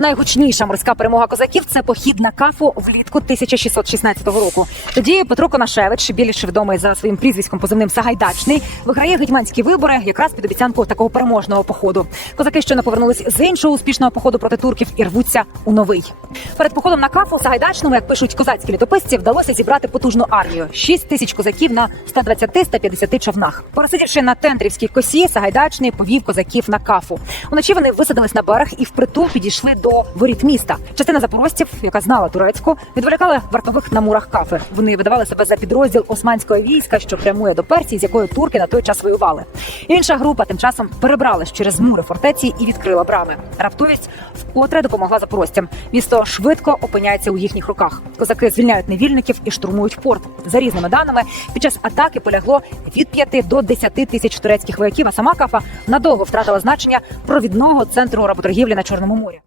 Найгучніша морська перемога козаків це похід на кафу влітку 1616 року. Тоді Петро Конашевич, більше відомий за своїм прізвиськом позивним Сагайдачний, виграє гетьманські вибори якраз під обіцянку такого переможного походу. Козаки щойно повернулись з іншого успішного походу проти турків і рвуться у новий. Перед походом на кафу Сагайдачному, як пишуть козацькі літописці, вдалося зібрати потужну армію: 6 тисяч козаків на 120-150 човнах. Поросидівши на Тентрівській косі, Сагайдачний повів козаків на кафу. Уночі вони висадились на берег і впритул підійшли до воріт міста. Частина запорожців, яка знала турецьку, відволікали вартових на мурах кафи. Вони видавали себе за підрозділ османського війська, що прямує до Персії, з якою турки на той час воювали. Інша група тим часом перебралась через мури фортеці і відкрила брами. Раптовість вкотре допомогла запорожцям. Місто швидко опиняється у їхніх руках. Козаки звільняють невільників і штурмують порт. За різними даними, під час атаки полягло від 5 до 10 тисяч турецьких вояків. А сама кафа надовго втратила значення провідного центру работоргівлі на чорному морі.